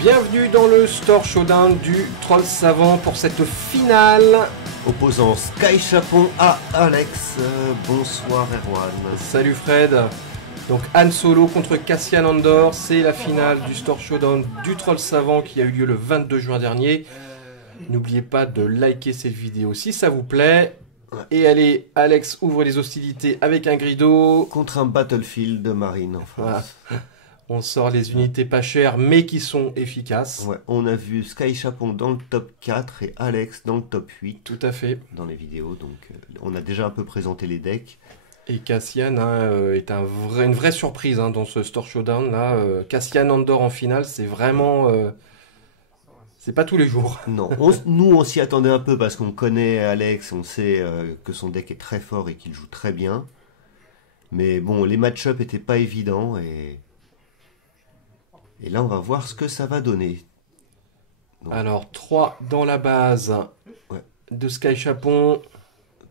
Bienvenue dans le Store Showdown du Troll Savant pour cette finale. Opposant Sky Chapon à Alex. Bonsoir Erwan. Salut Fred. Donc Han Solo contre Cassian Andor, c'est la finale du Store Showdown du Troll Savant qui a eu lieu le 22 juin dernier. N'oubliez pas de liker cette vidéo si ça vous plaît. Et allez, Alex ouvre les hostilités avec un grido. Contre un Battlefield de Marine en face. Voilà. On sort les unités pas chères mais qui sont efficaces. Ouais, on a vu Sky Chapon dans le top 4 et Alex dans le top 8. Tout à fait. Dans les vidéos, donc on a déjà un peu présenté les decks. Et Cassian est une vraie surprise dans ce Store Showdown là. Cassian Andor en finale, c'est vraiment... c'est pas tous les jours. Non, nous on s'y attendait un peu parce qu'on connaît Alex, on sait que son deck est très fort et qu'il joue très bien. Mais bon, les match-up étaient pas évidents et là on va voir ce que ça va donner. Donc, alors 3 dans la base de Sky Chapon.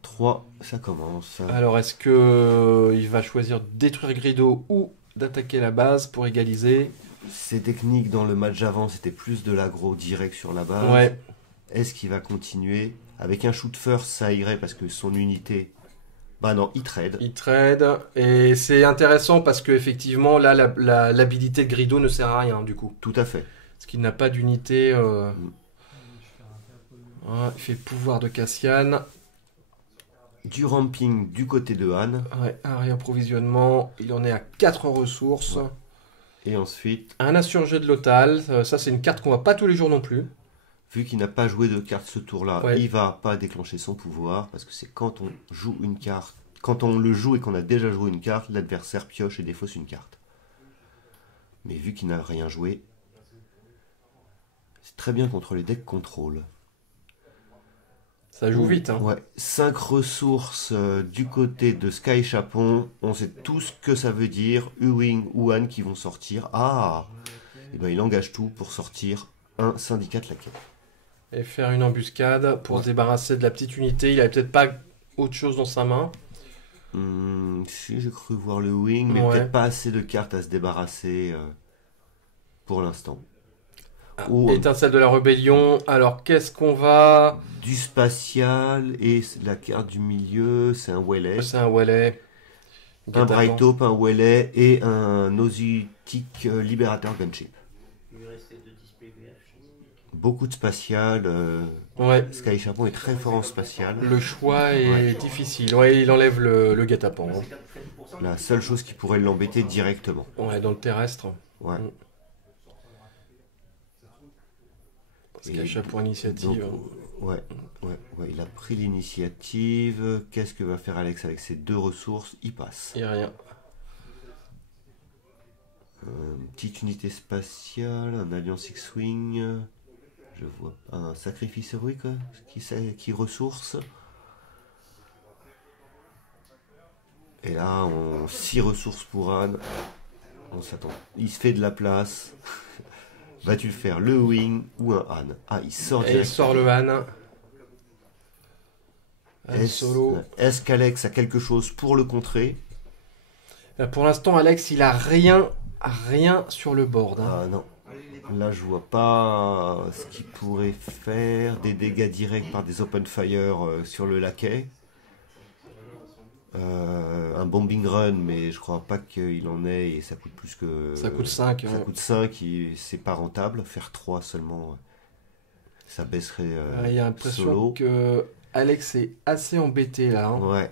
3, ça commence. Alors est-ce que il va choisir de détruire Grido ou d'attaquer la base pour égaliser? Ses techniques dans le match avant, c'était plus de l'aggro direct sur la base. Ouais. Est-ce qu'il va continuer? Avec un shoot first, ça irait parce que son unité... Bah non, il trade. Il trade. Et c'est intéressant parce que effectivement là, l'habilité de Grido ne sert à rien du coup. Tout à fait. Parce qu'il n'a pas d'unité... il fait le pouvoir de Cassian. Du ramping du côté de Han. Ouais, un réapprovisionnement. Il en est à 4 ressources. Ouais. Et ensuite... Un insurgé de l'Otal. Ça, c'est une carte qu'on voit pas tous les jours non plus. Vu qu'il n'a pas joué de carte ce tour-là, il va pas déclencher son pouvoir. Parce que c'est quand on joue une carte... Quand on le joue et qu'on a déjà joué une carte, l'adversaire pioche et défausse une carte. Mais vu qu'il n'a rien joué, c'est très bien contre les decks contrôle. Ça joue vite. Ouais, 5 ressources du côté de Sky Chapon. On sait tout ce que ça veut dire. Ewing ou Han qui vont sortir. Ah, et ben il engage tout pour sortir un syndicat de laquais. Et faire une embuscade pour se débarrasser de la petite unité. Il avait peut-être pas autre chose dans sa main. Si, j'ai cru voir le Wing, mais peut-être pas assez de cartes à se débarrasser pour l'instant. Étincelle de la rébellion. Alors, qu'est-ce qu'on va... Du spatial et la carte du milieu, c'est un Wellet. C'est un Wellet. Un Bright Hope, un Wellet et un Ozutic Libérateur Gunship. Beaucoup de spatial. Sky Chapon est très fort en spatial. Le choix est difficile. Ouais, il enlève le guet-apens. La seule chose qui pourrait l'embêter directement. Ouais, dans le terrestre. Ouais. Sky Chapon initiative. Donc, il a pris l'initiative. Qu'est-ce que va faire Alex avec ses 2 ressources? Il passe. Et rien. Petite unité spatiale, un Alliance X-Wing. Je vois un sacrifice héroïque qui ressource. Et là, 6 ressources pour Han. On s'attend. Il se fait de la place. Va-tu faire le Wing ou un Han? Ah, il sort direct. Et il sort le Han. Solo. Est-ce qu'Alex a quelque chose pour le contrer? Pour l'instant, Alex, il a rien sur le board. Ah non. Là, je vois pas ce qu'il pourrait faire. Des dégâts directs par des open fire sur le laquais. Un bombing run, mais je crois pas qu'il en ait et ça coûte plus que... Ça coûte 5. Ça coûte 5 et c'est pas rentable. Faire 3 seulement, ça baisserait il y a l'impression solo. que Alex est assez embêté là. Ouais.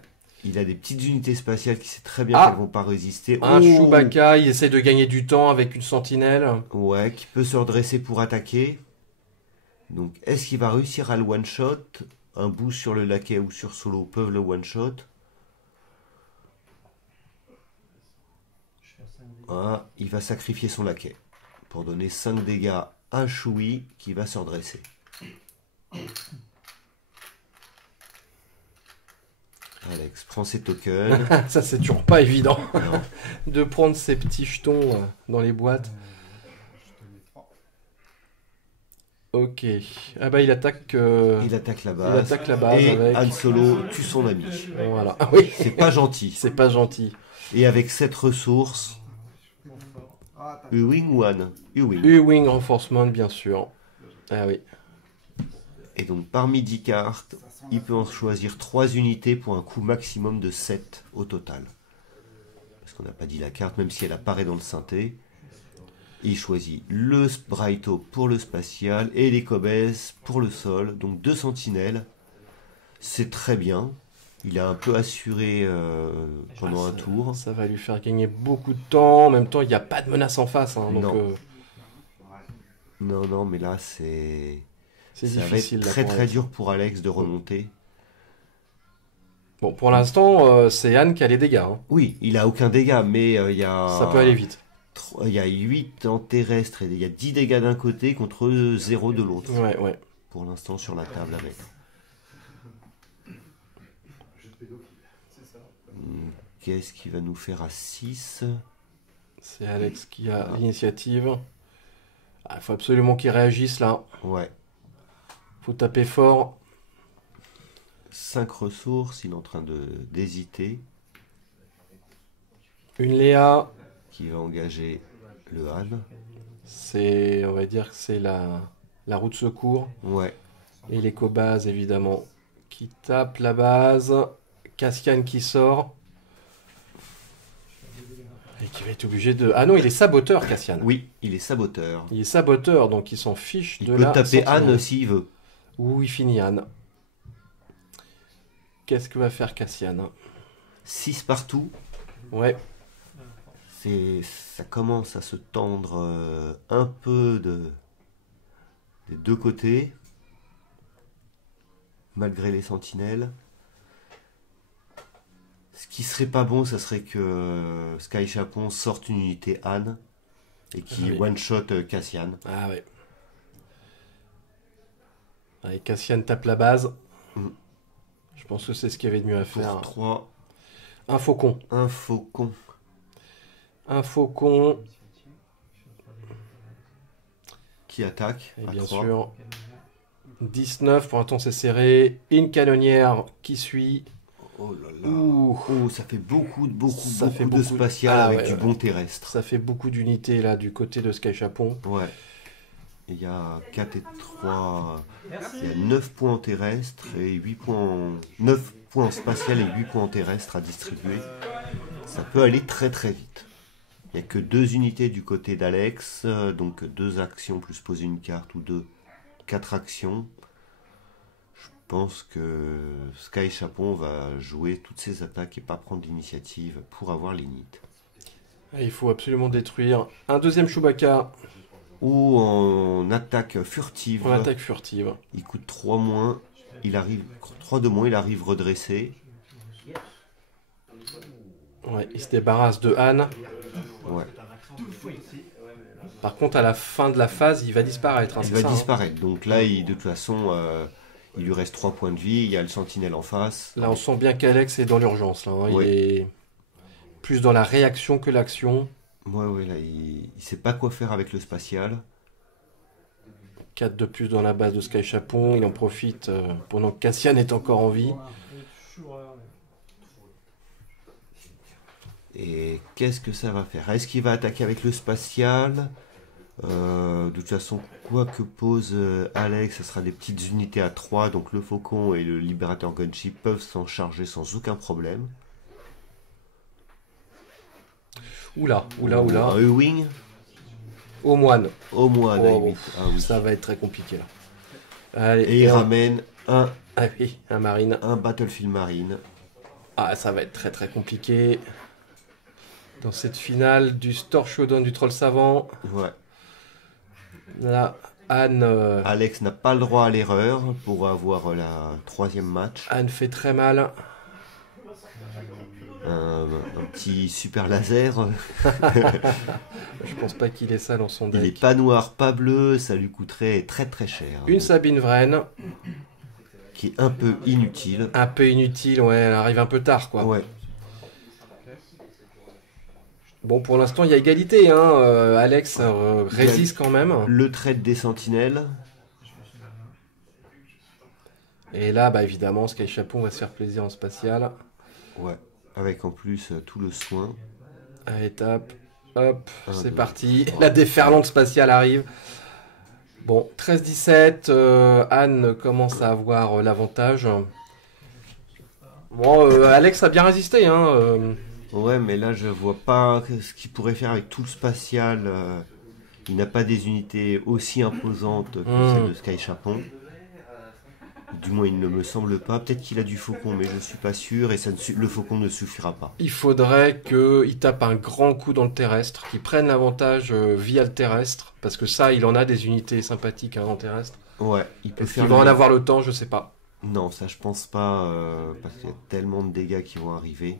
Il a des petites unités spatiales qui sait très bien qu'elles vont pas résister. Un Chewbacca, il essaie de gagner du temps avec une sentinelle. Ouais, qui peut se redresser pour attaquer. Donc, est-ce qu'il va réussir à le one-shot? Un boost sur le laquais ou sur solo peuvent le one-shot. Ah, il va sacrifier son laquais pour donner 5 dégâts à Chewie qui va se redresser. Alex prend ses tokens. Ça, c'est toujours pas évident de prendre ces petits jetons dans les boîtes. Ok. Ah bah il attaque la base. Il attaque la base et avec... Han Solo tue son ami. Voilà. Ah oui. C'est pas gentil. C'est pas gentil. Et avec cette ressource, U-Wing ou Anne? U-Wing. U-Wing Reinforcement, bien sûr. Ah oui. Et donc parmi 10 cartes, il peut en choisir 3 unités pour un coût maximum de 7 au total. Parce qu'on n'a pas dit la carte, même si elle apparaît dans le synthé. Il choisit le Braito pour le spatial et les Cobes pour le sol. Donc 2 sentinelles. C'est très bien. Il a un peu assuré pendant un tour. Ça va lui faire gagner beaucoup de temps. En même temps, il n'y a pas de menace en face. Hein, donc, Non. Non, mais là, c'est difficile. Ça va être très dur pour Alex de remonter. Bon, pour l'instant, c'est Anne qui a les dégâts. Hein. Oui, il a aucun dégât, mais il y a... Ça peut aller vite. Il y a 8 en terrestre et il y a 10 dégâts d'un côté contre 0 de l'autre. Ouais. Pour l'instant, sur la table avec. Qu'est-ce qu'il va nous faire à 6? C'est Alex qui a l'initiative. Il faut absolument qu'il réagisse là. Ouais. Faut taper fort. 5 ressources, il est en train d'hésiter. Une Léa. Qui va engager le Han. On va dire que c'est la roue de secours. Ouais. Et l'éco-base, évidemment, qui tape la base. Cassian qui sort. Et qui va être obligé de... Ah non, il est saboteur, Cassian. Oui, il est saboteur. Il est saboteur, donc il s'en fiche il de peut la taper sentinelle. Anne s'il veut. Ou il finit Anne. Qu'est-ce que va faire Cassian? 6 partout. Ouais. Ça commence à se tendre un peu des deux côtés. Malgré les sentinelles. Ce qui serait pas bon, ça serait que Sky Chapon sorte une unité Anne et qui one-shot Cassian. Ah ouais. Allez, Cassian tape la base. Je pense que c'est ce qu'il y avait de mieux à faire. Pour 3. Un faucon. Un faucon. Un faucon. Qui attaque. Et à bien 3. sûr. 19, pour l'instant c'est serré. Une canonnière qui suit. Oh là là. Ouh. Oh, ça fait beaucoup Ça fait de beaucoup. spatial Ah avec ouais, du ouais. bon terrestre. Ça fait beaucoup d'unités là du côté de Sky Chapon. Ouais. Il y a 4 et 3. Il y a 9 points en terrestre et 8 points en... 9 points en spatial et 8 points en terrestre à distribuer. Ça peut aller très très vite. Il n'y a que 2 unités du côté d'Alex, donc 2 actions plus poser une carte ou 4 actions. Je pense que Sky Chapon va jouer toutes ses attaques et pas prendre l'initiative pour avoir l'init. Il faut absolument détruire un deuxième Chewbacca. Ou en attaque furtive. En attaque furtive. Il coûte 3 moins. Il arrive 3 de moins, il arrive redressé. Ouais, il se débarrasse de Anne. Ouais. Par contre, à la fin de la phase, il va disparaître. Hein, Il c'est va ça, disparaître. Donc là, de toute façon, il lui reste 3 points de vie. Il y a le sentinelle en face. Là, on sent bien qu'Alex est dans l'urgence. Hein. Ouais. Il est plus dans la réaction que l'action. Ouais, là, il sait pas quoi faire avec le spatial. 4 de plus dans la base de Sky Chapon. Il en profite pendant que Cassian est encore en vie. Et qu'est-ce que ça va faire? Est-ce qu'il va attaquer avec le spatial? De toute façon, quoi que pose Alex, ce sera des petites unités à 3. Donc le Faucon et le Libérateur Gunship peuvent s'en charger sans aucun problème. Oula. Un U-Wing Au moine. au moins Oh, 8. Ah oui. Ça va être très compliqué là. Allez, Et il ramène Ah oui, un marine. un Battlefield Marine. Ah, ça va être très très compliqué. Dans cette finale du Store Showdown du Troll Savant. Ouais. Là, Anne, Alex n'a pas le droit à l'erreur pour avoir la 3e match. Anne fait très mal. Un petit super laser. Je pense pas qu'il ait ça dans son Il est deck. pas noir, pas bleu, ça lui coûterait très très cher. Une Sabine Vren, Qui est un peu inutile. un peu inutile, ouais, elle arrive un peu tard quoi. Ouais. Bon, pour l'instant, il y a égalité, hein. Alex résiste quand même. Le trait des sentinelles. Et là, bah évidemment, Sky Chapon va se faire plaisir en spatial. Ouais. Avec en plus tout le soin. À étape. Hop, Un, c'est deux, parti. trois. La déferlante spatiale arrive. Bon, 13-17. Anne commence à avoir l'avantage. Bon, Alex a bien résisté. Hein, Ouais, mais là, je vois pas ce qu'il pourrait faire avec tout le spatial. Il n'a pas des unités aussi imposantes que celles de Sky Chapon. Du moins, il ne me semble pas. Peut-être qu'il a du faucon, mais je suis pas sûr. Et le faucon ne suffira pas. Il faudrait qu'il tape un grand coup dans le terrestre, qu'il prenne l'avantage via le terrestre, parce que ça, il en a des unités sympathiques hein, en terrestre. Ouais, il peut Est-ce faire. qu'il va en avoir le temps, je sais pas. Non, ça, je pense pas. Parce qu'il y a tellement de dégâts qui vont arriver.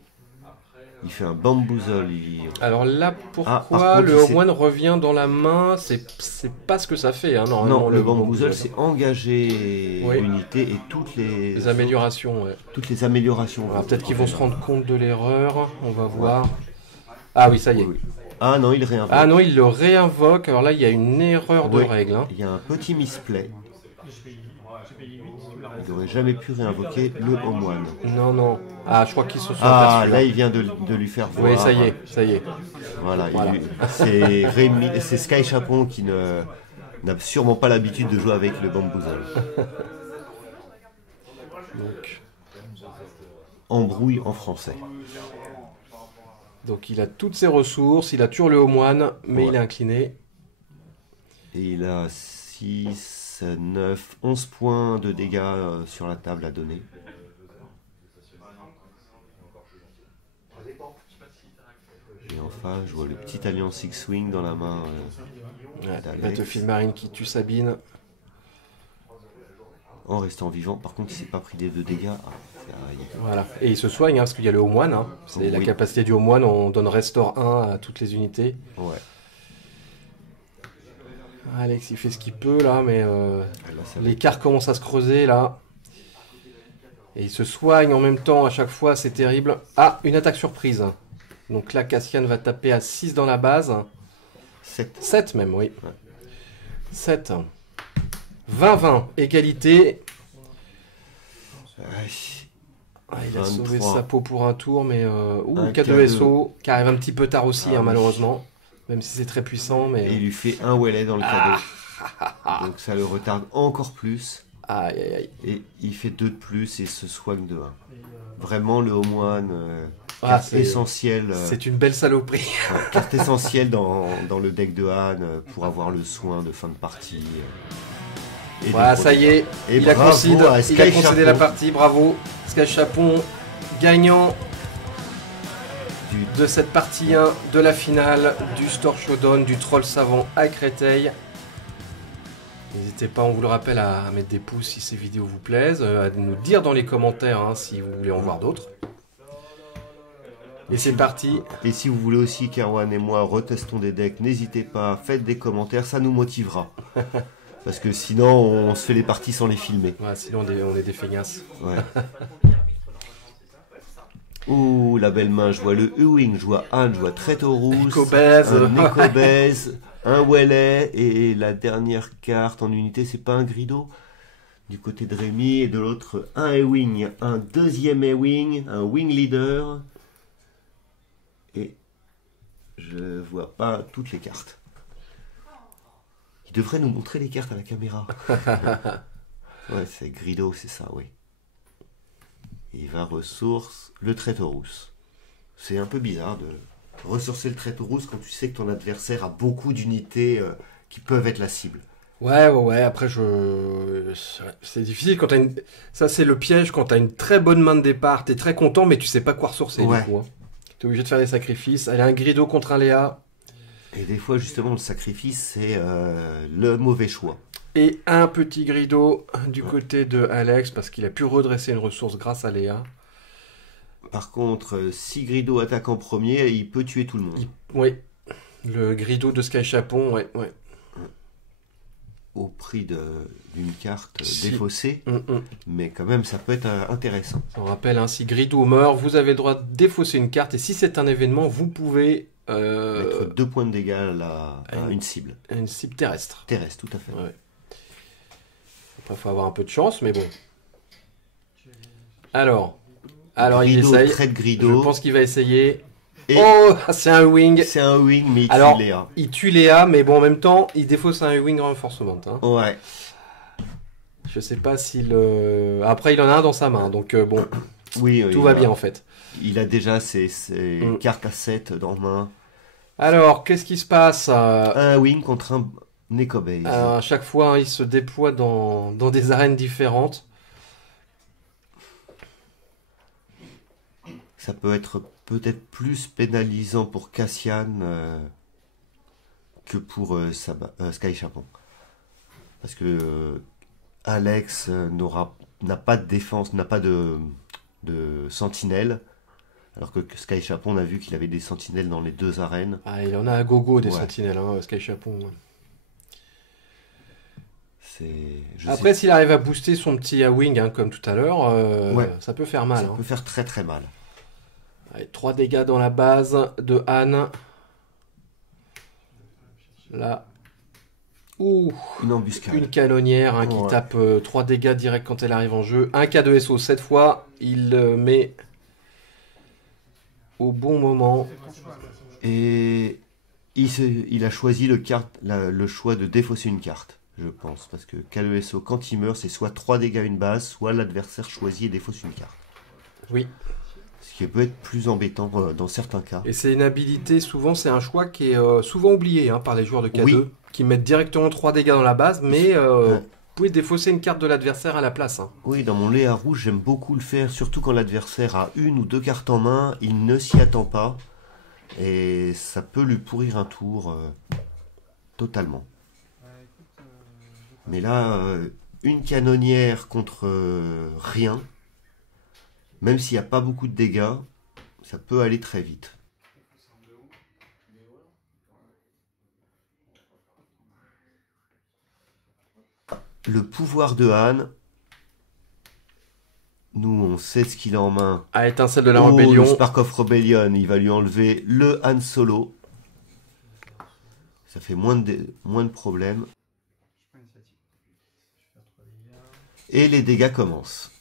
Il fait un bamboozle. Alors là, par pourquoi contre, le il s'est- Home One revient dans la main? C'est pas ce que ça fait, hein, normalement. Non, le bamboozle, c'est engager Oui. l'unité et toutes Les améliorations, ouais. toutes les améliorations. Alors, peut-être qu'ils vont se rendre compte de l'erreur, on va voir. Ah oui, ça y est. Oui, oui. Ah non, il réinvoque. Ah non, il le réinvoque, alors là, il y a une erreur de Oui. règle. Hein. Il y a un petit misplay. Il n'aurait jamais pu réinvoquer le Home One. Non, non. Ah, je crois qu'ils se sont Ah, aperçus. là, il vient de lui faire voir. Oui, ça y est, ça y est. Voilà, Voilà. c'est Sky Chapon qui n'a sûrement pas l'habitude de jouer avec le bamboozle. Donc, Embrouille en français. il a toutes ses ressources, il a tué le Home One, mais Ouais. il est incliné. Et il a 6, 9, 11 points de dégâts sur la table à donner. Et enfin, je vois le petit Alliance X-Wing dans la main. Ouais, d'Alex. Battlefield Marine qui tue Sabine. En restant vivant. Par contre, il s'est pas pris des 2 dégâts. Ah, c'est aïe. Voilà. Et il se soigne, hein, parce qu'il y a le Home One. Hein. C'est la Oui. capacité du Home One, on donne Restore 1 à toutes les unités. Ouais. Alex, il fait ce qu'il peut là, mais Ah, là, ça va être- l'écart commence à se creuser là. Et il se soigne en même temps à chaque fois, c'est terrible. Ah, une attaque surprise. Donc là, Cassian va taper à 6 dans la base. 7. 7 même, oui. Ouais. 7. 20-20, égalité. Ah, il a 23. sauvé sa peau pour un tour, mais... Ouh, Un K2SO, qui arrive un petit peu tard aussi, Ah hein, oui. malheureusement. Même si c'est très puissant, Et mais... il lui fait un Wellet dans le cadeau. Donc ça le retarde encore plus. Aïe, aïe, aïe. Et il fait 2 de plus et se soigne de 1. Vraiment le Home One, Ah, carte c'est- essentielle, C'est une belle saloperie. carte essentielle dans le deck de Han pour avoir le soin de fin de partie. Et Voilà, de ça y est, Et il a bravo concédé, à il a Sky concédé Chapon. la partie, bravo. Sky Chapon, gagnant de cette partie 1 de la finale du Store Showdown du Troll Savant à Créteil. N'hésitez pas, on vous le rappelle, à mettre des pouces si ces vidéos vous plaisent, à nous dire dans les commentaires hein, si vous voulez en voir d'autres. Et c'est parti. Et si vous voulez aussi qu'Erwan et moi retestons des decks, n'hésitez pas, faites des commentaires, ça nous motivera. Parce que sinon, on se fait les parties sans les filmer. Ouais, sinon on est des feignasses. Ouais. Ouh, la belle main, je vois le Ewing, je vois Anne, je vois Traitorous, Eco-Baise. un Eco-Baise, un Wellet, et la dernière carte en unité, c'est pas un Grido du côté de Rémi, et de l'autre, un Ewing, un deuxième Ewing, un Wing Leader, et je vois pas toutes les cartes. Il devrait nous montrer les cartes à la caméra. Ouais, c'est Grido, c'est ça, oui. Il va ressource le Traitorous. C'est un peu bizarre de ressourcer le Traitorous quand tu sais que ton adversaire a beaucoup d'unités qui peuvent être la cible. Ouais. Après, c'est difficile quand t'as une. Ça, c'est le piège quand t'as une très bonne main de départ. T'es très content, mais tu sais pas quoi ressourcer Ouais. du coup. Hein. T'es obligé de faire des sacrifices. Elle a un Grido contre un Léa. Et des fois, justement, le sacrifice, c'est le mauvais choix. Et un petit Grido du côté de Alex parce qu'il a pu redresser une ressource grâce à Léa. Par contre, si Grido attaque en premier, il peut tuer tout le monde. Oui. Le Grido de Sky Chapon, ouais. Au prix d'une carte Si. défaussée. Mm. Mais quand même, ça peut être intéressant. On rappelle, hein, si Grido meurt, vous avez le droit de défausser une carte. Et si c'est un événement, vous pouvez... Mettre 2 points de dégâts à une cible. une cible terrestre. Terrestre, tout à fait. Ouais. Après, il faut avoir un peu de chance, mais bon. Alors il Grido, essaye. trait de Je Grido. pense qu'il va essayer. Et Oh, c'est un wing. c'est un wing, mais il Alors, tue Léa. il tue Léa, mais bon, en même temps, il défausse un wing renforcement. Hein. Ouais. Je sais pas s'il... Après, il en a un dans sa main, donc bon, Oui, tout va bien en fait. Il a déjà ses Mm. cartes à 7 dans main. Alors, qu'est-ce qui se passe Un wing contre un Nekobase. À chaque fois, hein, il se déploie dans des arènes différentes. Ça peut être peut-être plus pénalisant pour Cassian que pour Sky Chapon. Parce que Alex n'a pas de défense, n'a pas de sentinelle. Alors que Sky Chapon, on a vu qu'il avait des sentinelles dans les deux arènes. Ah, il en a à gogo des Ouais. sentinelles, hein, Sky Chapon. Ouais. Je Après, sais, s'il arrive à booster son petit wing, hein, comme tout à l'heure, Ouais. ça peut faire mal. ça Hein. peut faire très très mal. Allez, 3 dégâts dans la base de Anne. Là. Ouh, Une embuscade. une canonnière hein, qui Ouais. tape 3 dégâts direct quand elle arrive en jeu. Un cas de SO cette fois. Il le met au bon moment. Et il a choisi le choix de défausser une carte, je pense. Parce que KESO, quand il meurt, c'est soit 3 dégâts à une base, soit l'adversaire choisit et défausse une carte. Oui. Ce qui peut être plus embêtant dans certains cas. Et c'est une habilité, souvent, c'est un choix qui est souvent oublié hein, par les joueurs de K2, Oui. qui mettent directement 3 dégâts dans la base, mais Ouais. vous pouvez défausser une carte de l'adversaire à la place. Hein. Oui, dans mon Léa rouge, j'aime beaucoup le faire, surtout quand l'adversaire a une ou deux cartes en main, il ne s'y attend pas. Et ça peut lui pourrir un tour totalement. Mais là, une canonnière contre rien, même s'il n'y a pas beaucoup de dégâts, ça peut aller très vite. Le pouvoir de Han, nous on sait ce qu'il a en main. À étincelle de la Oh, rébellion. le Spark of Rebellion, il va lui enlever le Han Solo. Ça fait moins de problèmes. Et les dégâts commencent.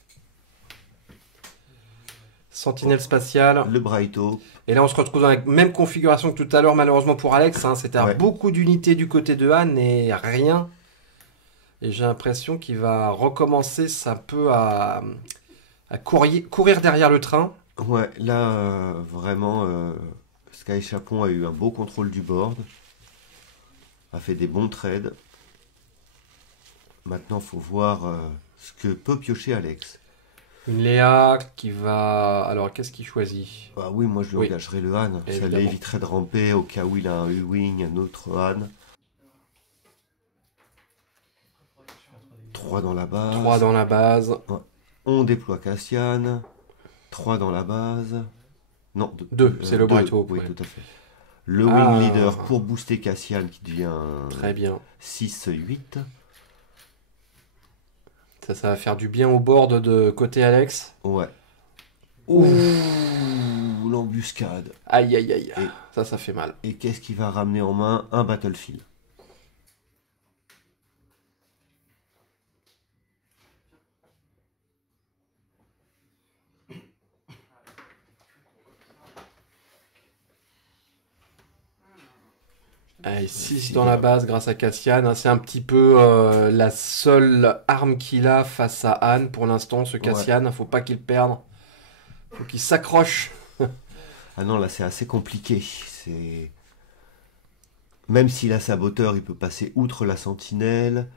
Sentinelle spatiale. Le Brighto. Et là, on se retrouve dans la même configuration que tout à l'heure, malheureusement pour Alex. Hein. C'était Ouais. beaucoup d'unités du côté de Han et rien. Et j'ai l'impression qu'il va recommencer un peu à courir derrière le train. Ouais, là, vraiment, Sky Chapon a eu un beau contrôle du board. A fait des bons trades. Maintenant, il faut voir ce que peut piocher Alex. Une Léa qui va... Alors, qu'est-ce qu'il choisit? Bah oui, moi je lui Oui. engagerai le Han. Ça Évidemment. l'éviterait de ramper au cas où il a un U-Wing, un autre Han. 3 dans la base. 3 dans la base. On déploie Cassian. 3 dans la base. Non, 2, c'est le deux, Brighto. Oui, Ouais. tout à fait. Le Ah. Wing Leader pour booster Cassian qui devient Très bien. 6-8. Ça va faire du bien au board de côté Alex. Ouais. Ouh. Ouh, l'embuscade. Aïe, aïe, aïe. Et- Ça fait mal. Et qu'est-ce qu'il va ramener en main? Un Battlefield. Allez, 6 dans la base grâce à Cassian. Hein. C'est un petit peu la seule arme qu'il a face à Anne pour l'instant, ce Cassian. Faut pas qu'il perde. Faut qu'il s'accroche. Ah non, là c'est assez compliqué. C'est Même s'il a saboteur, il peut passer outre la sentinelle.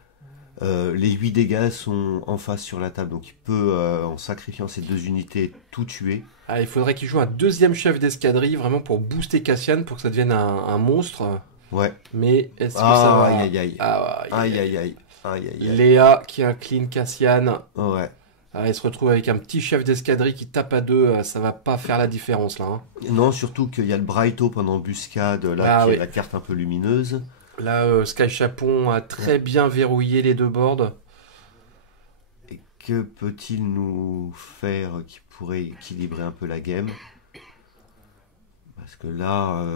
Les 8 dégâts sont en face sur la table, donc il peut, en sacrifiant ces 2 unités, tout tuer. Ah, il faudrait qu'il joue un deuxième chef d'escadrille vraiment pour booster Cassian pour que ça devienne un monstre. Ouais. Mais est-ce que ça Ah, va... aïe aïe aïe. Ah, Aïe aïe aïe. Aïe aïe aïe. Léa qui incline Cassian. Ouais. Ah, il se retrouve avec un petit chef d'escadrille qui tape à 2. Ça va pas faire la différence là. Hein. Non, surtout qu'il y a le Brighto pendant embuscade, là, Ah, qui oui. est la carte un peu lumineuse. Là, Sky Chapon a très bien verrouillé les deux boards. Et que peut-il nous faire qui pourrait équilibrer un peu la game? Parce que là,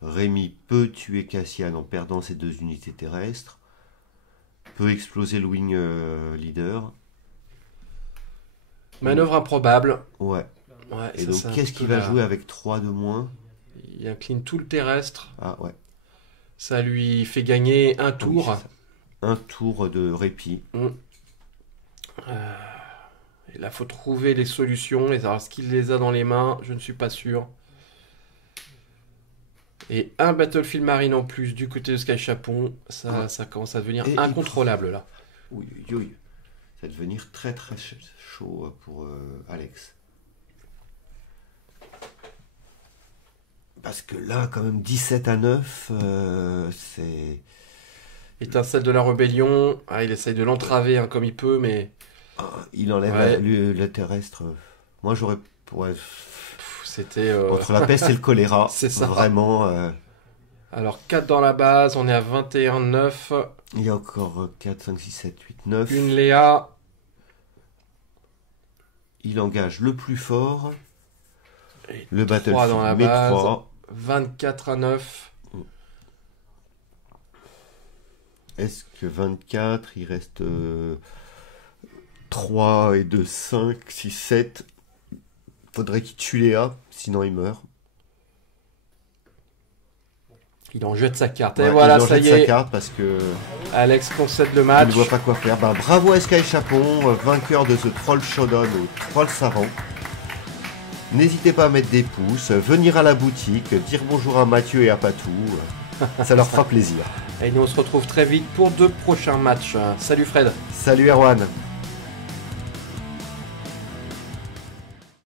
Rémi peut tuer Cassian en perdant ses 2 unités terrestres. Peut exploser le wing leader. Manœuvre improbable. Ouais. Ouais, Et ça, donc, c'est un qu'est-ce peu qu'il va la- jouer avec 3 de moins? Il incline tout le terrestre. Ah ouais. Ça lui fait gagner un Ah oui, tour. c'est ça. Un tour de répit. Et là, faut trouver les solutions. Et alors, est-ce qu'il les a dans les mains? Je ne suis pas sûr. Et un Battlefield Marine en plus du côté de Sky Chapon. Ça commence à devenir Et incontrôlable là. Oui, oui, oui. Ça va devenir très très chaud pour Alex. Parce que là, quand même, 17-9, c'est... Étincelle de la rébellion. Ah, il essaye de l'entraver hein, comme il peut, mais Ah, il enlève Ouais. le terrestre. Moi, j'aurais... Ouais, c'était. entre la peste et le choléra, C'est ça. vraiment... Alors 4 dans la base, on est à 21-9. il y a encore 4, 5, 6, 7, 8, 9. Une Léa. Il engage le plus fort. Et Le trois Battlefield dans la met base. 3. 24-9. Est-ce que 24, il reste 3 et 2, 5, 6, 7. Faudrait qu'il tue Léa, sinon il meurt. Il en jette sa carte. Ouais, Et voilà, il en ça jette y sa est. carte parce que Alex concède le il match. ne voit pas quoi faire. Ben, bravo à Sky Chapon, vainqueur de ce Troll Showdown au Troll Savant. N'hésitez pas à mettre des pouces, venir à la boutique, dire bonjour à Mathieu et à Patou. Ça leur fera plaisir. Et nous on se retrouve très vite pour 2 prochains matchs. Salut Fred. Salut Erwan.